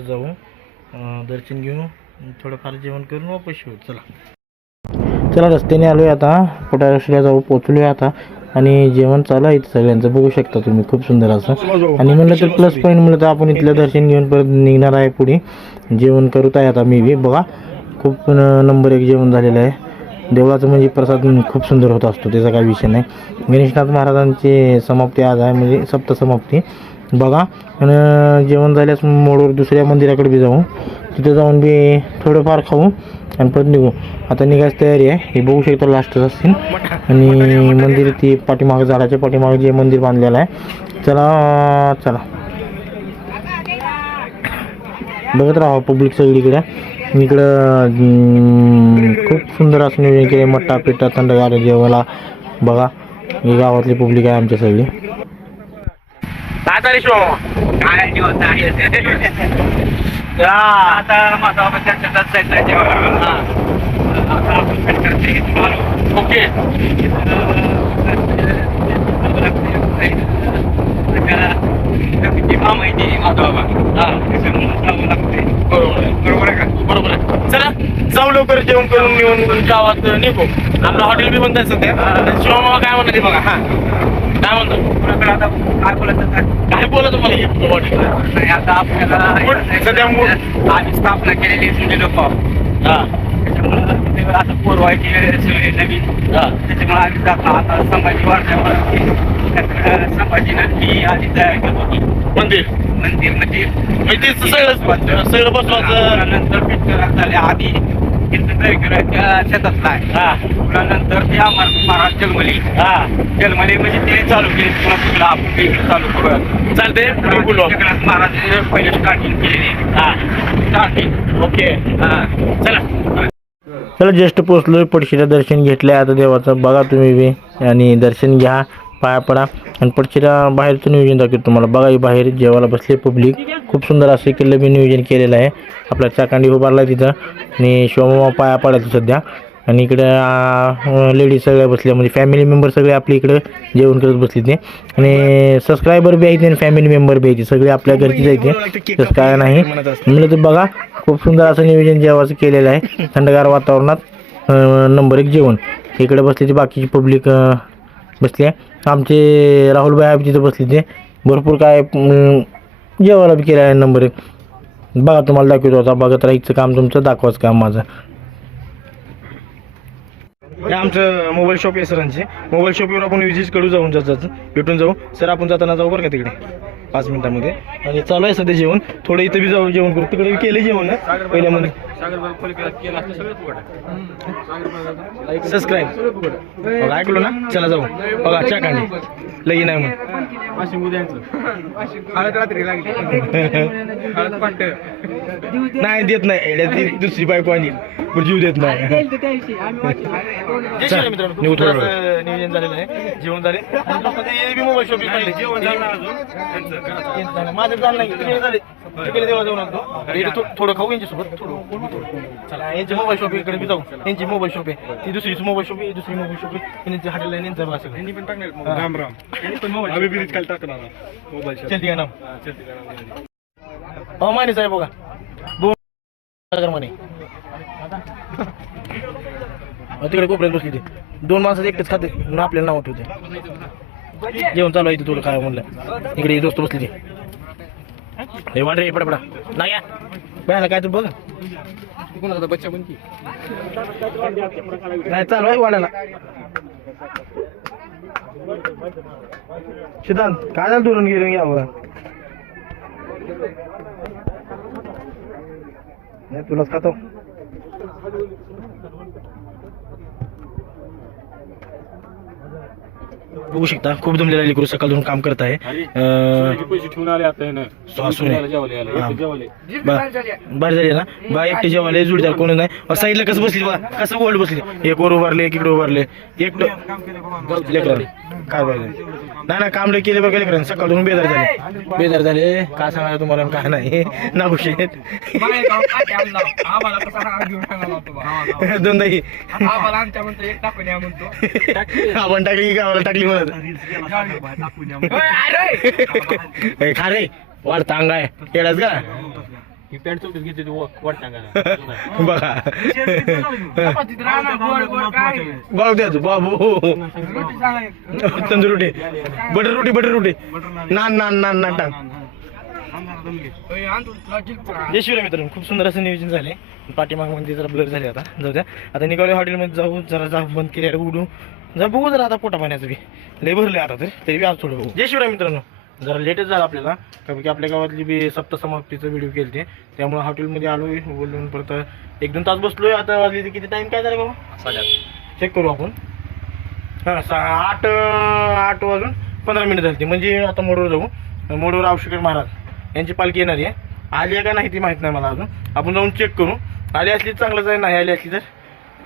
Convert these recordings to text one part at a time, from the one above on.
जाऊ. दर्शन घेऊ. थोडंफार जेवण करून वापस येऊ. चला. चला रस्त्याने आलो आहे आता. पोटाश्रीला जाऊ पोचलो आहे आता. आणि जेवण चालू आहे इथं सगळ्यांचं. बघू शकता तुम्ही. खूप सुंदर असं. आणि म्हणलं तर प्लस पॉईंट म्हणलं तर आपण इथलं दर्शन घेऊन परत निघणार आहे पुढे. जेवण करत आहे आता मी बी. बघा. खूप नंबर एक जेवण झालेलं आहे. देवळाचं म्हणजे प्रसाद खूप सुंदर होत असतो. त्याचा काही विषय नाही. गणेशनाथ महाराजांची समाप्ती आज आहे. म्हणजे सप्तसमाप्ती. बघा. आणि जेवण झाल्यास मोडवर दुसऱ्या मंदिराकडे बी जाऊ. तिथे जाऊन बी थोडंफार खाऊ आणि परत निघू. आता निघायची तयारी आहे. हे बघू शकता लास्टच असतील. आणि मंदिर ती पाठीमागं झाडाच्या पाठीमाग जे मंदिर बांधलेलं आहे. चला चला. बघत राहा पब्लिक सगळीकडे. इकडं खूप सुंदर असं नियोजन केलं मट्टा पिट्टा थंडगार जेवायला. बघा ही गावातली पब्लिक आहे आमच्या सगळी. काय दिवस आहे आता माझा बाबा त्यांच्या जायचं जेवण आता आपण काय करते ओके माहिती माझा बाबा हा जावं लागते बरोबर बरोबर आहे का बरोबर आहे चला जाऊ लवकर जेवण करून निघून गावात निघू आपलं हॉटेल बी बंद आहे सध्या शिवमामा काय म्हणते बघा हा काय म्हणतो कोणाकडे आता काय बोलायचं काय? काय बोला तुम्हाला हॉटेल नाही आता आपल्याला सध्या आधी स्थापना केलेली जुने लोक आता सगळे नवीन. त्याच्यामुळे आम्ही जातो. आता संभाजी वाढल्यावर संभाजीनं ही आधी तयार केली होती. मंदिर. मंदिर म्हणजे सगळं सगळं बसवायचं. नंतर पिक्चर झाले. आधी तिथं तयार केलं शेतातला आहे हा. पुन्हा नंतर ते अमर महाराज जन्मली हा. जन्मली म्हणजे ते चालू केले. पुन्हा तिकडं आपण इकडे चालू करूया. चालते बोलू जगन्नाथ महाराज पहिले स्टार्टिंग केलेली. हा. Starting okay. हा. चला. चला जस्ट पोचलोय पडशीला दर्शन घेतलंय. आता देवाचं बघा तुम्ही बी आणि दर्शन घ्या. पाया पडा. आणि पडशीला बाहेरचं नियोजन दाखवतो तुम्हाला. बघा बाहेर जेवायला बसले पब्लिक खूप सुंदर असं केलं मी नियोजन केलेलं आहे. आपला चाकांडी उभारला तिथं. आणि शिवमामा पाया पडायचं सध्या. आणि इकडं लेडीज सगळ्या बसल्या. म्हणजे फॅमिली मेंबर सगळे आपल्या इकडं जेवण करत बसले ते. आणि सबस्क्रायबर बी आहेत आणि फॅमिली मेंबर बी आहेत. सगळे आपल्या घरचीच आहेत ते. तसं काय नाही. म्हणलं तर बघा खूप सुंदर असं नियोजन जेवाचं केलेलं आहे. थंडगार वातावरणात नंबर एक जेवण. इकडे बसले ते बाकीची पब्लिक बसले. आमचे राहुलबाई आहे तिथं बसले ते. भरपूर काय जेवायला बी केलं आहे नंबर एक. बघा तुम्हाला दाखवतो आता. बघत राहायचं काम तुमचं दाखवायचं काम माझं. हे आमचं मोबाईल शॉप आहे सरांचे. मोबाईल शॉपवर आपण विजिट करू जाऊन जात जात. भेटून जाऊ. सर आपण जाताना जाऊ बरं का तिकडे? पाच मिनिटामध्ये. आणि चालू आहे सध्या जेवण. थोडं इथं बी जाऊ जेवण करू. तिकडे केलं जेवण. ना पहिल्यामध्ये सबस्क्राईब बघा ऐकलो ना? चला जाऊ. बघा चा कांडी लगी नाही म्हणून. नाही देत नाही. दुसरी बायको आणि पण जीव देत नाही. चला, निघू थोडा वेळ. नियोजन झालेलं आहे. जेवण झाले. मोबाईल शॉपिंग काढले जेवण झालं माझं झालं नाही. तिकडे झाले. तिकडे देवा जाऊन आलो आणि इथे थो- थोडं खाऊ यांच्यासोबत. थोडं चला यांची मोबाईल शॉपिंग इकडे बी जाऊ. यांची मोबाईल शॉप आहे ती दुसरीची मोबाईल शॉप आहे दुसरी मोबाईल शॉप आहे यांची हॉटेल आहे यांचं बघा सगळं पण टाकणार राम राम आम्ही बी काल टाकणार मोबाईल शॉप चलती का नाम? हो माने साहेब बघा. बोल अहो, तिकडे कोपऱ्यात बसली ते दोन माणसं एकटेच खाते म्हणून आपल्याला नाव ठेवते. जेवण चालू आहे इथे थोडं काय म्हणलं. इकडे दोस्त बसली ते हे वाढ रे पडा पडा. नाही या. बायला काय तू बघ. बच्चा नाही चालू आहे वाढायला. सिद्धांत काय झालं दुरून गेलं बघा नाही तुलाच खातो. बघू शकता खूप दमलेला लेकरू सकाळून काम करत आहे. अं, पैसे ठेवून आले आता ह्यानं. सासूने. जेवले आले. जेवले. बा- बरं झाले ना? बा एकटे जेवायला जोडीदार कोणी नाही. साईडला कसं बसली बा? कसं ओल्ड बसली? एक वर उभारले एक इकडे उभारले. एक लेकर. काय नाही ना काम केले बघा लेकरांनी सकाळून बेदार झाले. बेदार झाले. काय सांगायला तुम्हाला? काय नाही. होता बा. दोनदाही आपण टाकली की गावाला टाकली म्हणत अरे ए, खा रे वाढ तांग आहे. येडाच का ही पॅन्ट घेते ती वाट बघा. द्या तू बाबू. रोटी सांगा. तंदूर रोटी बटर रोटी बटर रोटी. नान नान नान नान टाक. शिवराय मित्रांनो खूप सुंदर असं नियोजन झाले पाठीमागमध्ये जरा ब्लर झाले आता. जाऊ द्या. आता निघाले हॉटेलमध्ये जाऊ जरा जाऊ बंद केले उडू. जरा बघू जरा आता पोटा पाण्याचं बी. लय भरले आता तर तरी बी आज थोडं बघू. जय मित्रांनो. जरा लेटच झालं आपल्याला. कारण की आपल्या गावातली बी सप्त समाप्तीचं व्हिडिओ केले ते त्यामुळे हॉटेलमध्ये आलोय बोलून परत एक दोन तास बसलोय. आता वाजले किती टाइम काय झालं बाबा चेक करू आपण. हां सहा आठ आठ वाजून पंधरा मिनिटं झाली म्हणजे आता मोडवर जाऊ. मोडवर आवश्यक महाराज. यांची पालखी येणार आहे. आली आहे का नाही ती माहीत नाही मला अजून. आपण जाऊन चेक करू. आली असली चांगलंच आहे नाही आली असली तर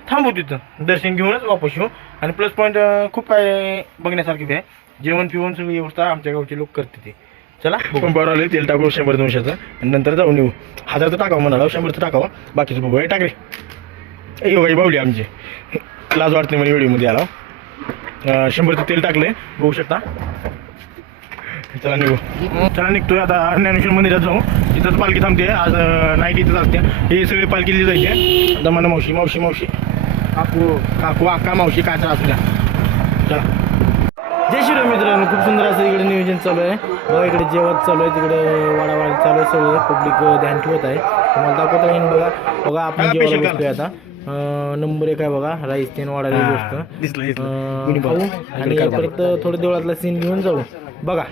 थांबू तिथं. दर्शन घेऊनच वापस येऊ. आणि प्लस पॉईंट खूप काय बघण्यासारखे आहे. जेवण पिवण सगळी व्यवस्था आमच्या गावचे लोक करते ते. चला बरं आले तेल टाकू शंभर दोनशेचं. आणि नंतर जाऊन येऊ. हजारचं टाकावं म्हणाला शंभरचं टाकावं. बाकीचं बघू हे टाक रे. बाई बावली आमची. लाज वाटते मला व्हिडिओमध्ये आला शंभरचं तेल टाकले बघू शकता. चला निघू. चला निघतोय आता ज्ञानेश्वर मंदिरात जाऊ. तिथंच पालखी थांबते आज नाईट इथंच असते. ही सगळी पालखी जायची. दमाना मावशी मावशी मावशी. काकू काकू अक्का मावशी काय तर असू द्या. चला. जय श्रीराम मित्रांनो खूप सुंदर असं इकडे नियोजन चालू आहे. बघा इकडे जेवण चालू आहे तिकडे वाडावाडी चालू आहे सगळे. पब्लिक ध्यान ठेवत आहे. तुम्हाला दाखवता येईल बघा. बघा आपण जेवायला बसतोय आता. नंबर एक आहे बघा राईस तीन वाढायला गोष्ट आणि परत थोडं देवळातला सीन घेऊन जाऊ. बघा.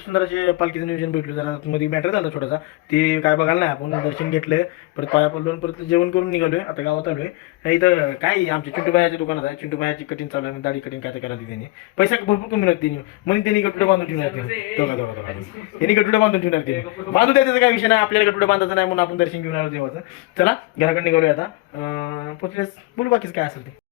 खूप सुंदर असे पालखीचं नियोजन भेटलं जरा मध्ये मॅटर झाला थोडासा. ते काय बघायला नाही आपण दर्शन घेतलंय. परत पाया पडलो परत जेवण करून निघालोय. आता गावात आलोय. नाही इथं काय आमच्या चिंटूबायाच्या दुकानात आहे. चिंटूबायाची कटिंग चालू आहे दाढी कटिंग काय तर करायला त्यांनी. पैसा भरपूर कमी लागते त्यांनी. म्हणून त्यांनी गटुडे बांधून ठेवणार त्यांनी. गटुडे बांधून ठेवणार ते बांधू द्यायचा काय विषय नाही. आपल्याला गटुडे बांधायचा नाही म्हणून आपण दर्शन घेऊन आलो देवाचं. चला घराकडे निघालोय आता. पोचल्यास बोलू बाकीच काय असेल ते.